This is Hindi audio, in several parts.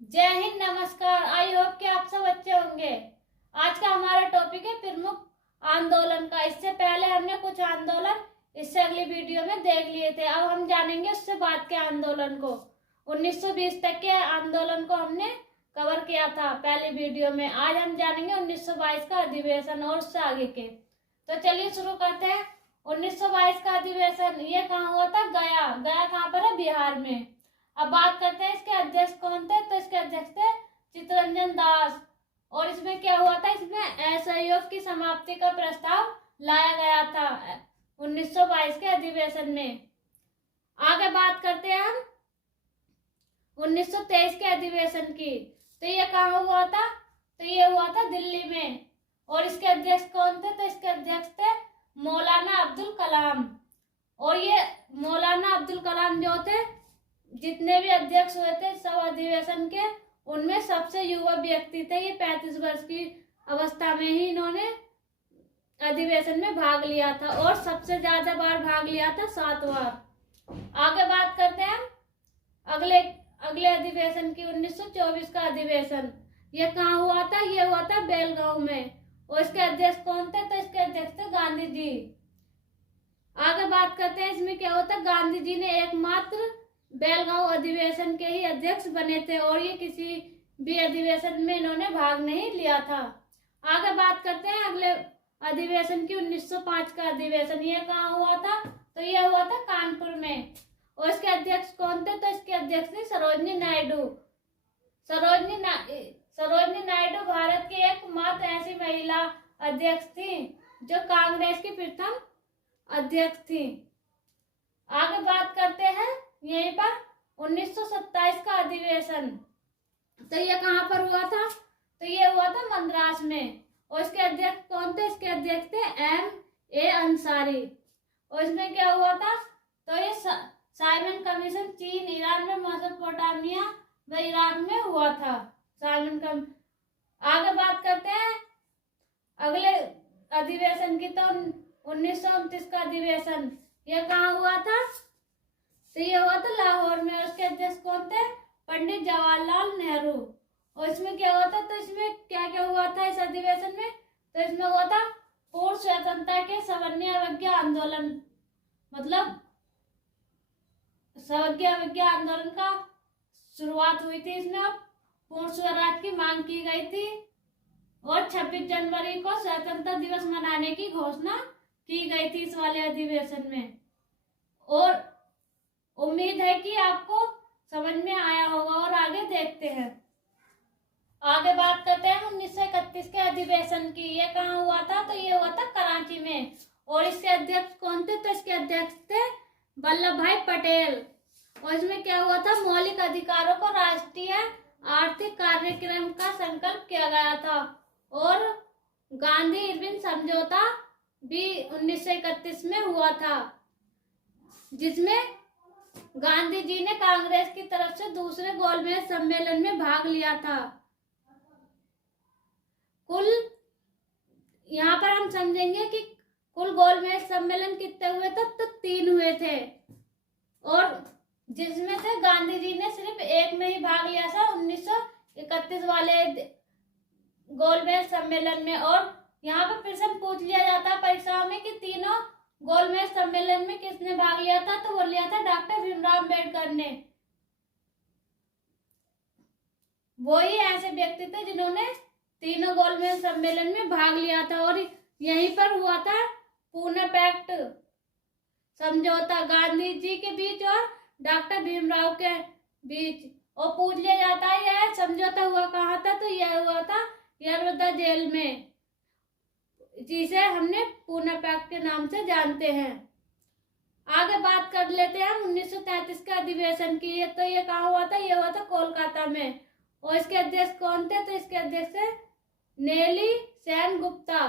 जय हिंद, नमस्कार। आई होप कि आप सब अच्छे होंगे। आज का हमारा टॉपिक है प्रमुख आंदोलन का। इससे पहले हमने कुछ आंदोलन इससे अगली वीडियो में देख लिए थे। अब हम जानेंगे उससे बाद के आंदोलन को। 1920 तक के आंदोलन को हमने कवर किया था पहली वीडियो में। आज हम जानेंगे 1922 का अधिवेशन और उससे आगे के। तो चलिए शुरू करते हैं। 1922 का अधिवेशन ये कहाँ हुआ था? गया। गया कहाँ पर है? बिहार में। अब बात करते हैं इसके अध्यक्ष कौन थे। तो इसके अध्यक्ष थे चित्तरंजन दास। और इसमें क्या हुआ था? इसमें असहयोग की समाप्ति का प्रस्ताव लाया गया था 1922 के अधिवेशन में। आगे बात करते हैं हम 1923 के अधिवेशन की। तो ये कहाँ हुआ था? तो ये हुआ था दिल्ली में। और इसके अध्यक्ष कौन थे? तो इसके अध्यक्ष थे मौलाना अब्दुल कलाम। और ये मौलाना अब्दुल कलाम जो थे, जितने भी अध्यक्ष हुए थे सब अधिवेशन के, उनमें सबसे युवा व्यक्ति थे। ये 35 वर्ष की अवस्था में ही इन्होंने अधिवेशन में भाग लिया था और सबसे ज्यादा बार भाग लिया था, 7 बार। आगे बात करते हैं अगले अगले अधिवेशन की। 1924 का अधिवेशन ये कहाँ हुआ था? ये हुआ था बेलगांव में। और इसके अध्यक्ष कौन थे? तो इसके अध्यक्ष थे गांधी जी। आगे बात करते हैं इसमें क्या होता है। गांधी जी ने एकमात्र बेलगांव अधिवेशन के ही अध्यक्ष बने थे और ये किसी भी अधिवेशन में इन्होंने भाग नहीं लिया था। आगे बात करते हैं अगले अधिवेशन की। 1905 का अधिवेशन ये कहाँ हुआ था? तो ये हुआ था कानपुर में। और इसके अध्यक्ष कौन थे? तो इसके अध्यक्ष थे सरोजनी नायडू। सरोजनी नायडू भारत की एकमात्र ऐसी महिला अध्यक्ष थी जो कांग्रेस की प्रथम अध्यक्ष थी। आगे बात करते हैं यहीं पर 1927 का अधिवेशन। तो ये कहाँ पर हुआ था? तो ये हुआ था मद्रास में। और इसके अध्यक्ष कौन थे? इसके अध्यक्ष थे M.A. अंसारी। और इसमें क्या हुआ था? तो ये साइमन कमीशन चीन, ईरान में, मेसोपोटामिया व इराक में हुआ था। आगे बात करते हैं अगले अधिवेशन की। तो 1929 का अधिवेशन ये कहाँ हुआ था? तो ये हुआ था लाहौर में। उसके अध्यक्ष कौन थे? पंडित जवाहरलाल नेहरू। और इसमें क्या हुआ था? तो इसमें क्या क्या हुआ था इस अधिवेशन में? तो इसमें हुआ था पूर्ण स्वतंत्रता के सवर्णीय अवज्ञा आंदोलन, मतलब सवर्णीय अवज्ञा आंदोलन का शुरुआत हुई थी। इसमें पूर्ण स्वराज की मांग की गई थी और 26 जनवरी को स्वतंत्रता दिवस मनाने की घोषणा की गई थी इस वाले अधिवेशन में। और उम्मीद है कि आपको समझ में आया होगा। और आगे देखते हैं। आगे बात करते हैं 1931 के अधिवेशन की। ये कहाँ हुआ था? तो ये हुआ था कराची में। और इसके अध्यक्ष कौन थे? तो इसके अध्यक्ष थे वल्लभ भाई पटेल। और इसमें क्या हुआ था? मौलिक अधिकारों को राष्ट्रीय आर्थिक कार्यक्रम का संकल्प किया गया था। और गांधी इरविन समझौता भी 1931 में हुआ था, जिसमें गांधी जी ने कांग्रेस की तरफ से दूसरे गोलमेज सम्मेलन में भाग लिया था। कुल यहाँ पर हम समझेंगे कि कुल गोलमेज सम्मेलन कितने हुए थे? तो 3 हुए थे। और जिसमें से गांधी जी ने सिर्फ एक में ही भाग लिया था, 1931 वाले गोलमेज सम्मेलन में। और यहाँ पर फिर से पूछ लिया जाता है परीक्षाओं में कि तीनों गोलमेज सम्मेलन में किसने भाग लिया था? तो वो लिया था डॉक्टर भीमराव अम्बेडकर ने। वो ही ऐसे व्यक्ति थे जिन्होंने तीनों गोलमेज सम्मेलन में भाग लिया था। और यहीं पर हुआ था पूना पैक्ट समझौता गांधी जी के बीच और डॉक्टर भीमराव के बीच। और पूछ लिया जाता है यह समझौता हुआ कहाँ था? तो यह हुआ था यरवदा जेल में, जिसे हमने पूना पैक्ट के नाम से जानते हैं। आगे बात कर लेते हैं हम 1933 के अधिवेशन की। तो ये कहाँ हुआ था? ये हुआ था कोलकाता में। और इसके अध्यक्ष कौन थे? तो इसके अध्यक्ष थे नेली सेन गुप्ता।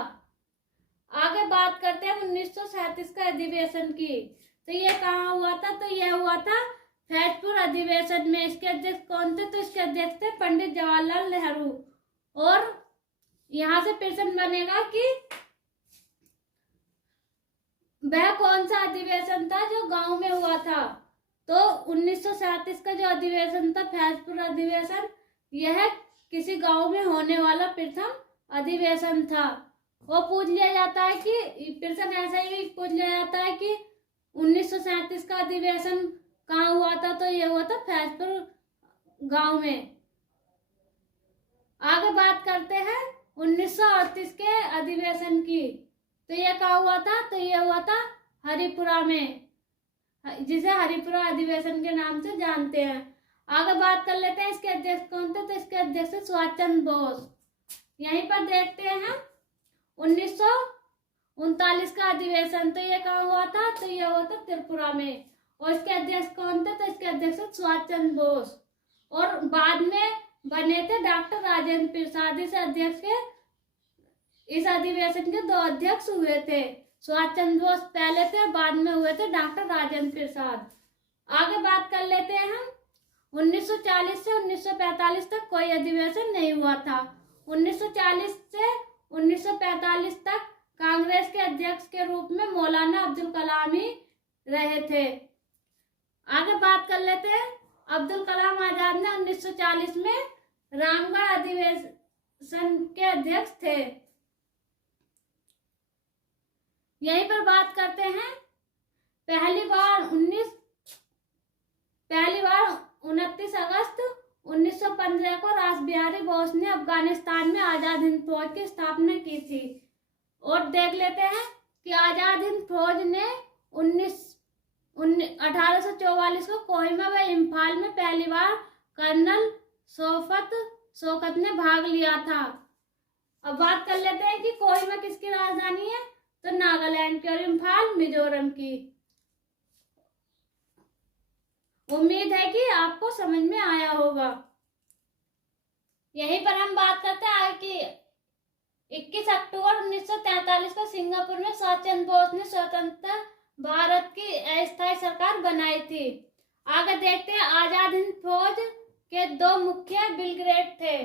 आगे बात करते हैं 1937 का अधिवेशन की। तो ये कहाँ हुआ था? तो यह हुआ था फैजपुर अधिवेशन में। इसके अध्यक्ष कौन थे? तो इसके अध्यक्ष थे पंडित जवाहरलाल नेहरू। और यहाँ से प्रश्न बनेगा कि वह कौन सा अधिवेशन था जो गांव में हुआ था? तो 1937 का जो अधिवेशन था फैजपुर अधिवेशन, यह किसी गांव में होने वाला प्रथम अधिवेशन था। वो पूछ लिया जाता है कि प्रश्न ऐसा ही पूछ लिया जाता है कि 1937 का अधिवेशन कहाँ हुआ था, तो ये हुआ था फैजपुर गांव में। आगे बात करते हैं 1938 के अधिवेशन की। तो ये कहाँ हुआ था, तो ये हुआ था हरिपुरा में, जिसे हरिपुरा अधिवेशन के नाम से जानते हैं। आगे बात कर लेते हैं इसके अध्यक्ष कौन थे, तो इसके अध्यक्ष सुभाष चंद्र बोस। यहीं पर देखते हैं 1939 का अधिवेशन, तो ये कहाँ हुआ था, तो ये हुआ था त्रिपुरा में। और इसके अध्यक्ष कौन थे, तो इसके अध्यक्ष सुभाष चंद्र बोस। और बाद में बने थे डॉक्टर राजेंद्र प्रसाद। इस अध्यक्ष के इस अधिवेशन के 2 अध्यक्ष हुए थे। सुभाष चंद्र बोस पहले थे, बाद में हुए थे डॉक्टर राजेंद्र प्रसाद। आगे बात कर लेते हैं हम 1940 से 1945 तक कोई अधिवेशन नहीं हुआ था। 1940 से 1945 तक कांग्रेस के अध्यक्ष के रूप में मौलाना अब्दुल कलाम ही रहे थे। आगे बात कर लेते हैं अब्दुल कलाम आजाद ने 1940 में रामगढ़ अधिवेशन के अध्यक्ष थे। यहीं पर बात करते हैं पहली बार 29 अगस्त 1915 को रास बिहारी बोस ने अफगानिस्तान में आजाद हिंद फौज की स्थापना की थी। और देख लेते हैं कि आजाद हिंद फौज ने 1844 को कोहिमा व इम्फाल में पहली बार कर्नल शौकत ने भाग लिया था। अब बात कर लेते हैं कि कोहिमा किसकी राजधानी है, तो नागालैंड की, और इम्फाल मिजोरम की। उम्मीद है कि आपको समझ में आया होगा। यहीं पर हम बात करते हैं कि 21 अक्टूबर 1943 को सिंगापुर में सुभाष चंद्र बोस ने स्वतंत्र भारत की अस्थायी सरकार बनाई थी। आगे देखते हैं आजाद हिंद फौज के 2 मुख्य ब्रिगेड थे।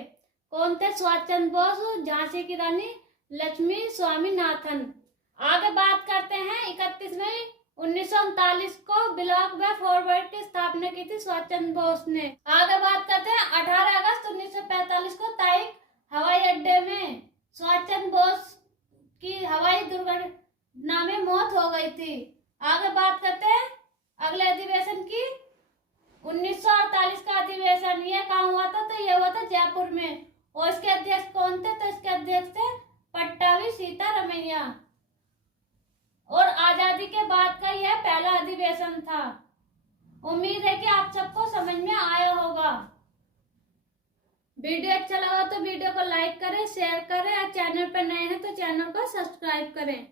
कौन थे, सुभाष चंद्र बोस और झांसी की रानी लक्ष्मी स्वामीनाथन। आगे बात करते हैं 31 मई 1939 को ब्लॉक व फॉरवर्ड की स्थापना की थी सुभाष चंद्र बोस ने। आगे बात करते हैं 18 अगस्त 1945 को ताइक हवाई अड्डे में सुभाष चंद्र बोस की हवाई दुर्घटना में मौत हो गई थी। आगे बात करते हैं अगले अधिवेशन की 1948 का अधिवेशन। यह कहाँ हुआ था, तो यह हुआ था जयपुर में। और इसके अध्यक्ष कौन थे, तो इसके अध्यक्ष थे पट्टाभी सीतारमैया। और आजादी के बाद का यह पहला अधिवेशन था। उम्मीद है कि आप सबको समझ में आया होगा। वीडियो अच्छा लगा तो वीडियो को लाइक करें, शेयर करें, और चैनल पर नए हैं तो चैनल को सब्सक्राइब करें।